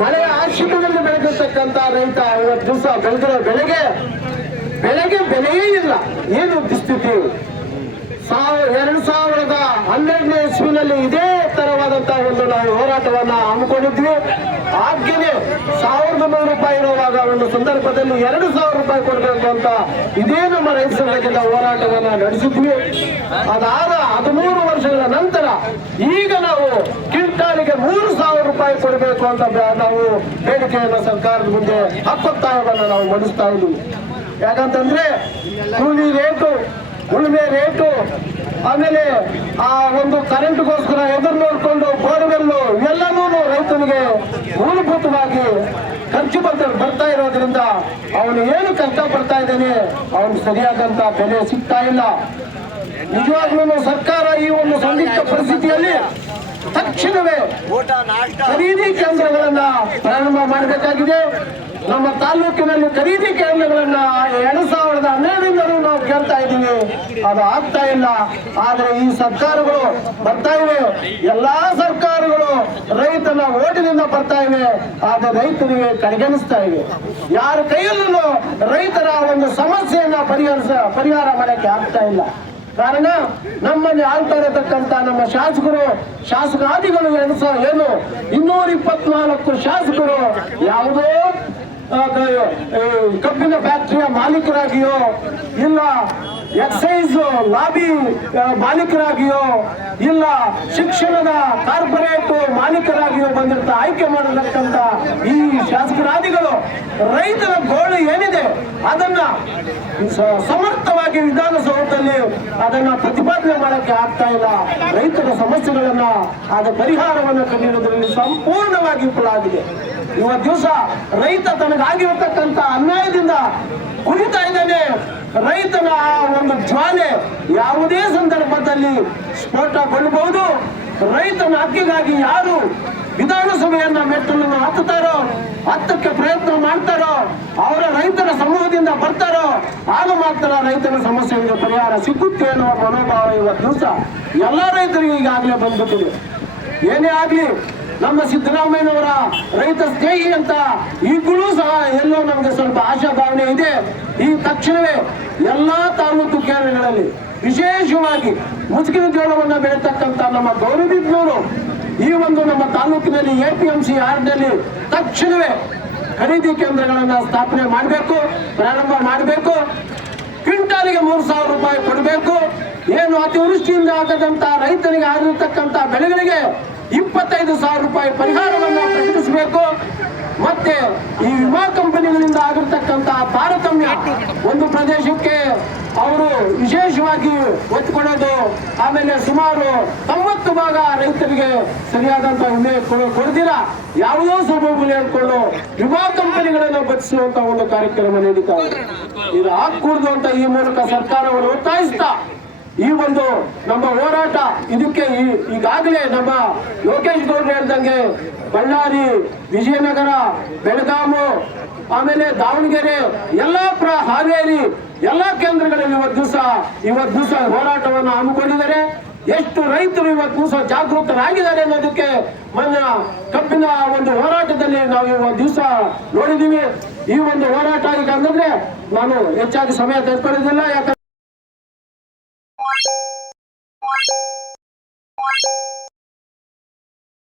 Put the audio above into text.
ಮಳೆ ಆಶ್ರಮದಲ್ಲಿ ಬೆಳೆದಿರ್ತಕ್ಕಂತ ರೈತ ಇವತ್ತು ದಿವಸ ಬೆಳೆದಿರೋ ಬೆಳೆಗೆ ಬೆಳೆಗೆ ಬೆಲೆಯೇ ಇಲ್ಲ. ಏನು ದುಸ್ಥಿತಿ? ಸಾವ ಎರಡು ಸಾವಿರದ ಹನ್ನೆರಡನೇ ಇಸ್ವಿನಲ್ಲಿ ಇದೇ ತರವಾದಂತಹ ಒಂದು ನಾವು ಹೋರಾಟವನ್ನ ಹಮ್ಮಿಕೊಂಡಿದ್ವಿ ಆಗ್ಯನೇ ಸಾವಿರದ ನೂರು ರೂಪಾಯಿ ಇರುವಾಗ ಒಂದು ಸಂದರ್ಭದಲ್ಲಿ ಎರಡು ಸಾವಿರ ರೂಪಾಯಿ ಕೊಡಬೇಕು ಅಂತ ಇದೇ ನಮ್ಮ ರೈತ ಸಂಘದಿಂದ ಹೋರಾಟವನ್ನು ನಡೆಸಿದ್ವಿ. ಅದಾದ ಹದಿಮೂರು ವರ್ಷಗಳ ನಂತರ ಈಗ ನಾವು ಕ್ವಿಂಟಾಲಿಗೆ ಮೂರು ಸಾವಿರ ರೂಪಾಯಿ ಕೊಡಬೇಕು ಅಂತ ನಾವು ಬೇಡಿಕೆಯನ್ನು ಸರ್ಕಾರದ ಮುಂದೆ ಹಕ್ಕೊತ್ತಾಯವನ್ನು ನಾವು ಮಂಡಿಸ್ತಾ ಇದ್ವಿ. ಯಾಕಂತಂದ್ರೆ ಕೂಲಿ ರೇಟು, ಉಳುಮೆ ರೇಟು ಆಮೇಲೆ ಆ ಒಂದು ಕರೆಂಟ್ಗೋಸ್ಕರ ಎದುರು ನೋಡಿಕೊಂಡು ಬೋರ್ವೆಲ್ಲು ಎಲ್ಲವೂ ರೈತನಿಗೆ ಮೂಲಭೂತವಾಗಿ ಖರ್ಚು ಬರ್ತ ಬರ್ತಾ ಇರೋದ್ರಿಂದ ಅವನು ಏನು ಕಷ್ಟ ಪಡ್ತಾ ಇದ್ದಾನೆ, ಅವನು ಸರಿಯಾದಂತ ಬೆಲೆ ಸಿಗ್ತಾ ಇಲ್ಲ. ನಿಜವಾಗ್ಲೂ ಸರ್ಕಾರ ಈ ಒಂದು ಸಂದಿಗ್ಧ ಪರಿಸ್ಥಿತಿಯಲ್ಲಿ ತಕ್ಷಣವೇ ಖರೀದಿ ಕೇಂದ್ರಗಳನ್ನ ಪ್ರಾರಂಭ ಮಾಡಬೇಕಾಗಿದೆ. ನಮ್ಮ ತಾಲೂಕಿನಲ್ಲಿ ಖರೀದಿ ಕೇಂದ್ರಗಳನ್ನ ಎರಡ್ ಸಾವಿರದ ಹನ್ನೆರಡರಿಂದಲೂ ನಾವು ಕೇಳ್ತಾ ಇದ್ದೀವಿ. ಅದು ಆಗ್ತಾ ಇಲ್ಲ. ಆದ್ರೆ ಈ ಸರ್ಕಾರಗಳು ಬರ್ತಾ ಇವೆ. ಎಲ್ಲಾ ಸರ್ಕಾರಗಳು ರೈತನ ಓಟಿನಿಂದ ಬರ್ತಾ ಇವೆ. ಆದ್ರೆ ರೈತರಿಗೆ ಕಡೆಗಣಿಸ್ತಾ ಇವೆ. ಯಾರ ಕೈಯಲ್ಲೂ ರೈತರ ಒಂದು ಸಮಸ್ಯೆಯನ್ನ ಪರಿಹರಿಸ ಪರಿಹಾರ ಮಾಡಕ್ಕೆ ಆಗ್ತಾ ಇಲ್ಲ. ಕಾರಣ ನಮ್ಮಲ್ಲಿ ಆಳ್ತಾ ಇರತಕ್ಕಂತ ನಮ್ಮ ಶಾಸಕರು, ಶಾಸಕಾದಿಗಳು ಏನು ಸ- ಏನು? ಇನ್ನೂರ ಇಪ್ಪತ್ನಾಲ್ಕು ಶಾಸಕರು ಯಾವುದೋ ಕಬ್ಬಿನ ಫ್ಯಾಕ್ಟರಿಯ ಮಾಲೀಕರಾಗಿಯೋ, ಇಲ್ಲ ಎಕ್ಸೈಸ್ ಲಾಬಿ ಮಾಲೀಕರಾಗಿಯೋ, ಇಲ್ಲ ಶಿಕ್ಷಣದ ಕಾರ್ಪೊರೇಟ್ ಮಾಲೀಕರಾಗಿಯೋ ಬಂದಿರ್ತ ಆಯ್ಕೆ ಮಾಡತಕ್ಕಂತ ಈ ಶಾಸಕರಾದಿಗಳು, ರೈತರ ಗೋಳು ಏನಿದೆ, ಅದನ್ನ ಸಮರ್ಥವಾಗಿ ಸಮರ್ಥವಾಗಿ ವಿಧಾನಸೌಧದಲ್ಲಿ ಅದನ್ನ ಪ್ರತಿಪಾದನೆ ಮಾಡೋಕೆ ಆಗ್ತಾ ಇಲ್ಲ. ರೈತರ ಸಮಸ್ಯೆಗಳನ್ನ ಆದ ಪರಿಹಾರವನ್ನು ಕಂಡಿರೋದ್ರಲ್ಲಿ ಸಂಪೂರ್ಣವಾಗಿ ವಿಫಲ ಆಗಿದೆ. ಇವತ್ತು ದಿವಸ ರೈತ ತನಗಾಗಿರತಕ್ಕಂತ ಅನ್ಯಾಯದಿಂದ ಕುರಿತಾ ಇದ್ದಾನೆ. ರೈತನ ಆ ಒಂದು ಜ್ವಾಲೆ ಯಾವುದೇ ಸಂದರ್ಭದಲ್ಲಿ ಸ್ಫೋಟಗೊಳ್ಳಬಹುದು. ರೈತನ ಹಕ್ಕಿಗಾಗಿ ಯಾರು ವಿಧಾನಸಭೆಯನ್ನ ಮೆಟ್ಟಲನ್ನು ಹತ್ತುತ್ತಾರೋ ಹತ್ತಕ್ಕೆ ಪ್ರಯತ್ನ ಮಾಡ್ತಾರೋ, ಅವರ ರೈತರ ಸಮೂಹದಿಂದ ಬರ್ತಾರೋ, ಆಗ ಮಾತ್ರ ರೈತರ ಸಮಸ್ಯೆಗಳಿಗೆ ಪರಿಹಾರ ಸಿಕ್ಕುತ್ತೆ ಅನ್ನುವ ಮನೋಭಾವ ಇವತ್ತು ದಿವಸ ಎಲ್ಲ ರೈತರಿಗೆ ಈಗಾಗಲೇ ಬಂದ್ಬಿಟ್ಟಿದೆ. ಏನೇ ಆಗ್ಲಿ, ನಮ್ಮ ಸಿದ್ದರಾಮಯ್ಯನವರ ರೈತ ಸ್ನೇಹಿ ಅಂತ ಈಗಲೂ ಸಹ ಎಲ್ಲೋ ನಮಗೆ ಸ್ವಲ್ಪ ಆಶಾಭಾವನೆ ಇದೆ. ಈ ತಕ್ಷಣವೇ ಎಲ್ಲ ತಾಲೂಕು ಕೇಂದ್ರಗಳಲ್ಲಿ ವಿಶೇಷವಾಗಿ ಮುಸುಕಿನ ಜೋಳವನ್ನು ಬೆಳೀತಕ್ಕಂಥ ನಮ್ಮ ಗೌರವಿದ್ನವರು ಈ ಒಂದು ನಮ್ಮ ತಾಲೂಕಿನಲ್ಲಿ ಎ ಪಿ ಎಂ ಸಿ ಆರ್ನಲ್ಲಿ ತಕ್ಷಣವೇ ಖರೀದಿ ಕೇಂದ್ರಗಳನ್ನು ಸ್ಥಾಪನೆ ಮಾಡಬೇಕು, ಪ್ರಾರಂಭ ಮಾಡಬೇಕು. ಕ್ವಿಂಟಾಲಿಗೆ ಮೂರು ಸಾವಿರ ರೂಪಾಯಿ ಕೊಡಬೇಕು. ಏನು ಅತಿವೃಷ್ಟಿಯಿಂದ ಆಗದಂತ ರೈತನಿಗೆ ಆಗಿರ್ತಕ್ಕಂಥ ಬೆಳೆಗಳಿಗೆ ಇಪ್ಪತ್ತೈದು ಸಾವಿರ ರೂಪಾಯಿ ಪರಿಹಾರವನ್ನು ಪ್ರಕಟಿಸಬೇಕು. ಮತ್ತೆ ಈ ವಿಮಾ ಕಂಪನಿಗಳಿಂದ ಆಗಿರ್ತಕ್ಕಂಥ ತಾರತಮ್ಯ ಒಂದು ಪ್ರದೇಶಕ್ಕೆ ವಿಶೇಷವಾಗಿ ಒತ್ತು ಆಮೇಲೆ ಸುಮಾರು ತೊಂಬತ್ತು ಭಾಗ ರೈತರಿಗೆ ಸರಿಯಾದಂತ ವಿಮೆ ಕೊಡ್ತೀರಾ? ಯಾವುದೋ ಸಬೂಬು ಹೇಳ್ಕೊಂಡು ವಿಮಾ ಕಂಪನಿಗಳನ್ನು ಬಚ್ಚಿಸುವಂತ ಒಂದು ಕಾರ್ಯಕ್ರಮ ನೀಡಿದ್ದಾರೆ ಇದು. ಹಾಕೂಡ್ದು ಅಂತ ಈ ಮೂಲಕ ಸರ್ಕಾರವನ್ನು ಒತ್ತಾಯಿಸ್ತಾ ಈ ಒಂದು ನಮ್ಮ ಹೋರಾಟ. ಇದಕ್ಕೆ ಈಗಾಗಲೇ ನಮ್ಮ ಲೋಕೇಶ್ ಗೌಡ್ರು ಹೇಳ್ದಂಗೆ ಬಳ್ಳಾರಿ, ವಿಜಯನಗರ, ಬೆಳಗಾಮು, ಆಮೇಲೆ ದಾವಣಗೆರೆ, ಯಲ್ಲಾಪುರ, ಹಾವೇರಿ ಎಲ್ಲಾ ಕೇಂದ್ರಗಳಲ್ಲಿ ಇವತ್ತು ದಿವಸ ಇವತ್ತು ದಿವಸ ಹೋರಾಟವನ್ನು ಹಮ್ಮಿಕೊಂಡಿದ್ದಾರೆ. ಎಷ್ಟು ರೈತರು ಇವತ್ತು ದಿವಸ ಜಾಗೃತರಾಗಿದ್ದಾರೆ ಅನ್ನೋದಕ್ಕೆ ಮೊನ್ನೆ ಕಬ್ಬಿನ ಒಂದು ಹೋರಾಟದಲ್ಲಿ ನಾವು ಇವತ್ತು ದಿವಸ ನೋಡಿದೀವಿ ಈ ಒಂದು ಹೋರಾಟ ಈಗ ಅಂದ್ರೆ ನಾನು ಹೆಚ್ಚಾಗಿ ಸಮಯ ತೆಗೆದುಕೊಳ್ಳೋದಿಲ್ಲ ಯಾಕಂದ್ರೆ